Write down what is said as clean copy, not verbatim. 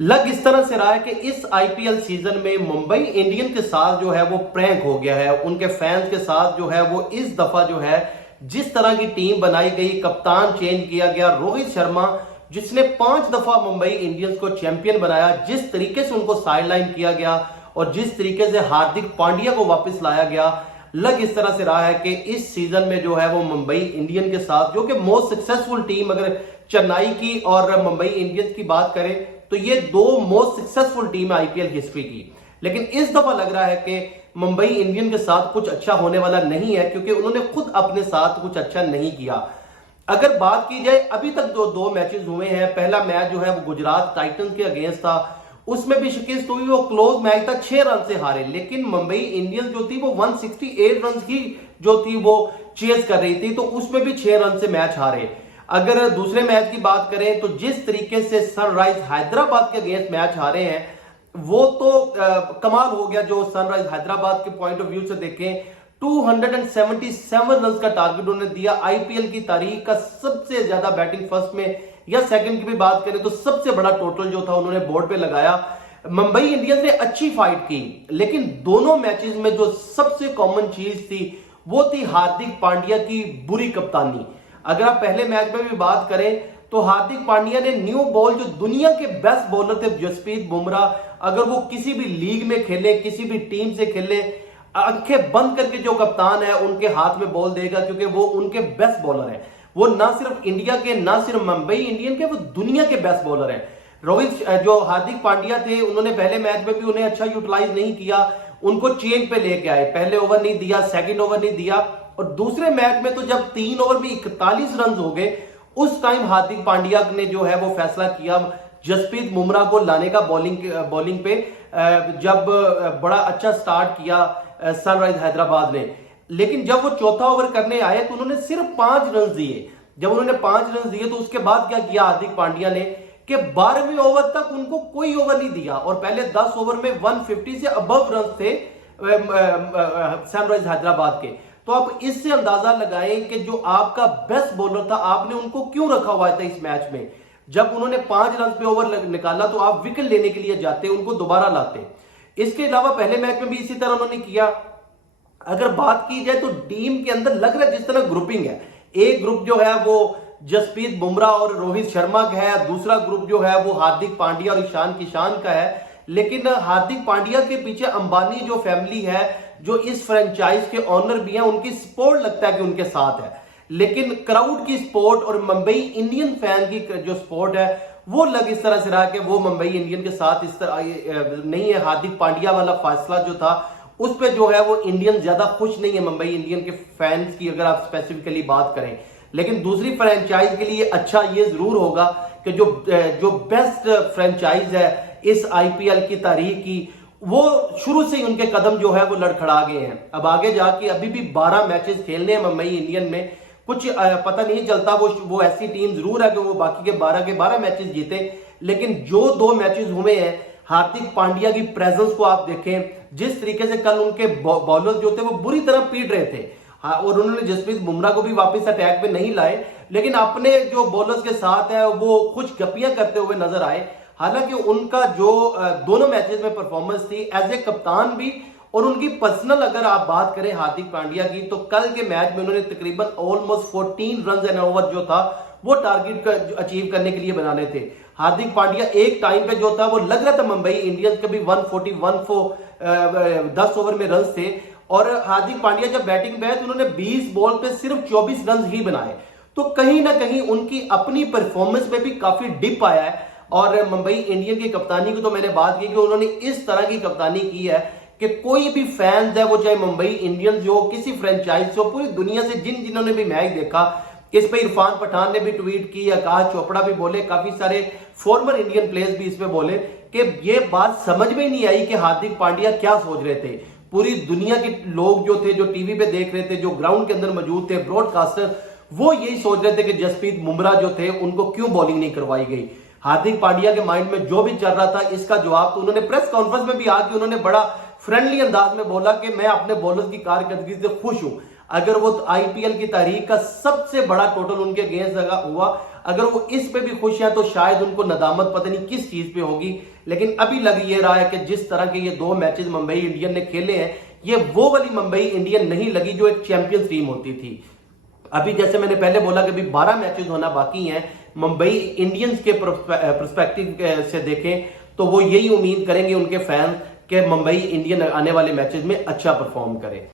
लग इस तरह से रहा है कि इस आईपीएल सीजन में मुंबई इंडियन के साथ जो है वो प्रैंक हो गया है। उनके फैंस के साथ जो है वो इस दफा जो है जिस तरह की टीम बनाई गई, कप्तान चेंज किया गया, रोहित शर्मा जिसने 5 दफा मुंबई इंडियंस को चैंपियन बनाया, जिस तरीके से उनको साइडलाइन किया गया और जिस तरीके से हार्दिक पांड्या को वापस लाया गया, लग इस तरह से रहा है कि इस सीजन में जो है वो मुंबई इंडियन के साथ, जो कि मोस्ट सक्सेसफुल टीम अगर चेन्नई की और मुंबई इंडियंस की बात करें तो ये दो मोस्ट सक्सेसफुल टीम है आईपीएल हिस्ट्री की। लेकिन इस दफा लग रहा है कि मुंबई इंडियन के साथ कुछ अच्छा होने वाला नहीं है, क्योंकि उन्होंने खुद अपने साथ कुछ अच्छा नहीं किया। अगर बात की जाए अभी तक जो 2 मैचेस हुए हैं, पहला मैच जो है वो गुजरात टाइटंस के अगेंस्ट था, उसमें भी शिकस्त हुई, वो क्लोज मैच था, 6 रन से हारे। लेकिन मुंबई इंडियंस जो थी वो 168 रन की जो थी वो चेज कर रही थी, तो उसमें भी 6 रन से मैच हारे। अगर दूसरे मैच की बात करें तो जिस तरीके से सनराइज हैदराबाद के अगेंस्ट मैच हारे हैं वो तो कमाल हो गया। जो सनराइज हैदराबाद के पॉइंट ऑफ व्यू से देखें, 277 रन का टारगेट उन्होंने दिया। आईपीएल की तारीख का सबसे ज्यादा बैटिंग फर्स्ट में या सेकंड की भी बात करें तो सबसे बड़ा टोटल जो था उन्होंने बोर्ड पे लगाया। मुंबई इंडियंस ने अच्छी फाइट की, लेकिन दोनों मैचेस में जो सबसे कॉमन चीज थी वो थी हार्दिक पांड्या की बुरी कप्तानी। अगर आप पहले मैच में भी बात करें तो हार्दिक पांड्या ने न्यू बॉल, जो दुनिया के बेस्ट बॉलर थे जसप्रीत बुमराह, अगर वो किसी भी लीग में खेले, किसी भी टीम से खेले, आंखें बंद करके जो कप्तान है उनके हाथ में बॉल देगा, क्योंकि वो उनके बेस्ट बॉलर है। वो ना सिर्फ इंडिया के, ना सिर्फ मुंबई इंडियन के, वो दुनिया के बेस्ट बॉलर है। रोहित जो हार्दिक पांड्या थे उन्होंने पहले मैच में भी उन्हें अच्छा यूटिलाइज नहीं किया, उनको चेंज पे लेके आए, पहले ओवर नहीं दिया, सेकंड ओवर नहीं दिया, और दूसरे मैच में तो जब 3 ओवर में 41 रन हो गए, उस टाइम हार्दिक पांड्या ने जो है वो फैसला किया जसप्रीत बुमराह को लाने का बॉलिंग पे, जब बड़ा अच्छा स्टार्ट किया सनराइज हैदराबाद ने। लेकिन जब वो चौथा ओवर करने आए तो उन्होंने सिर्फ 5 रन दिए। जब उन्होंने 5 रन दिए तो उसके बाद क्या किया हार्दिक पांड्या ने कि 12वें ओवर तक उनको कोई ओवर नहीं दिया, और पहले 10 ओवर में 150 से अबव रन थे सनराइज हैदराबाद के। तो आप इससे अंदाजा लगाएं कि जो आपका बेस्ट बॉलर था आपने उनको क्यों रखा हुआ था इस मैच में। जब उन्होंने 5 रन पे ओवर निकाला तो आप विकेट लेने के लिए जाते, उनको दोबारा लाते। इसके अलावा पहले मैच में भी इसी तरह उन्होंने किया। अगर बात की जाए तो टीम के अंदर लग रहा है जिस तरह ग्रुपिंग है, एक ग्रुप जो है वो जसप्रीत बुमराह और रोहित शर्मा का है, दूसरा ग्रुप जो है वो हार्दिक पांड्या और ईशान किशन का है। लेकिन हार्दिक पांड्या के पीछे अंबानी जो फैमिली है, जो इस फ्रेंचाइज के ऑनर भी हैं, उनकी सपोर्ट लगता है कि उनके साथ है। लेकिन क्राउड की सपोर्ट और मुंबई इंडियन फैन की जो सपोर्ट है वो लग इस तरह से रहा कि वो मुंबई इंडियन के साथ इस तरह नहीं है। हार्दिक पांड्या वाला फैसला जो था उस पर जो है वो इंडियन ज्यादा खुश नहीं है, मुंबई इंडियन के फैंस की अगर आप स्पेसिफिकली बात करें। लेकिन दूसरी फ्रेंचाइज के लिए अच्छा ये जरूर होगा कि जो बेस्ट फ्रेंचाइज है इस आईपीएल की तारीख की, वो शुरू से ही उनके कदम जो है वो लड़खड़ा गए हैं। अब आगे जाके अभी भी 12 मैचेस खेलने हैं मुंबई इंडियन में, कुछ पता नहीं चलता। वो ऐसी टीम जरूर है कि वो बाकी के 12 मैचेस जीते। लेकिन जो 2 मैचेस हुए हैं, हार्दिक पांड्या की प्रेजेंस को आप देखें, जिस तरीके से कल उनके बॉलर जो थे वो बुरी तरह पीट रहे थे। हाँ, और उन्होंने जसप्रीत बुमराह को भी वापस अटैक पे नहीं लाए, लेकिन अपने जो बॉलर्स के साथ है वो कुछ गपियां करते हुए नजर आए। हालांकि उनका जो दोनों मैचेस में परफॉर्मेंस थी एज ए कप्तान भी, और उनकी पर्सनल अगर आप बात करें हार्दिक पांड्या की, तो कल के मैच में उन्होंने तकरीबन ऑलमोस्ट 14 रन एन ओवर जो था वो टारगेट अचीव करने के लिए बनाने थे। हार्दिक पांड्या एक टाइम पे जो था वो लग रहा था मुंबई इंडियंस के भी 141 10 ओवर में रन थे, और हार्दिक पांड्या जब बैटिंग पे आए तो उन्होंने 20 बॉल पे सिर्फ 24 रन ही बनाए। तो कहीं ना कहीं उनकी अपनी परफॉर्मेंस में भी काफी डिप आया है। और मुंबई इंडियन की कप्तानी की तो मैंने बात की कि उन्होंने इस तरह की कप्तानी की है कि कोई भी फैंस है, वो चाहे मुंबई इंडियंस हो, किसी फ्रेंचाइज हो, पूरी दुनिया से जिन्होंने भी मैच देखा, इस पे इरफान पठान ने भी ट्वीट की, आकाश चोपड़ा भी बोले, काफी सारे फॉर्मर इंडियन प्लेयर्स भी इसमें बोले कि ये बात समझ में नहीं आई कि हार्दिक पांड्या क्या सोच रहे थे। पूरी दुनिया के लोग जो थे, जो टीवी पे देख रहे थे, जो ग्राउंड के अंदर मौजूद थे, ब्रॉडकास्टर, वो यही सोच रहे थे कि जसप्रीत बुमराह जो थे उनको क्यों बॉलिंग नहीं करवाई गई। हार्दिक पांड्या के माइंड में जो भी चल रहा था, इसका जवाब तो उन्होंने प्रेस कॉन्फ्रेंस में भी आके उन्होंने बड़ा फ्रेंडली अंदाज में बोला कि मैं अपने बॉलर की कारकर्दगी से खुश हूं। अगर वो आईपीएल की तारीख का सबसे बड़ा टोटल उनके अगेंस्ट हुआ, अगर वो इस पे भी खुश हैं तो शायद उनको नदामत पता नहीं किस चीज पे होगी। लेकिन अभी लग ये रहा है कि जिस तरह के ये 2 मैचेस मुंबई इंडियन ने खेले हैं, ये वो वाली मुंबई इंडियन नहीं लगी जो एक चैंपियंस टीम होती थी। अभी जैसे मैंने पहले बोला कि अभी 12 मैचेस होना बाकी हैं, मुंबई इंडियंस के पर्सपेक्टिव से देखें तो वो यही उम्मीद करेंगे उनके फैंस कि मुंबई इंडियन आने वाले मैचेस में अच्छा परफॉर्म करे।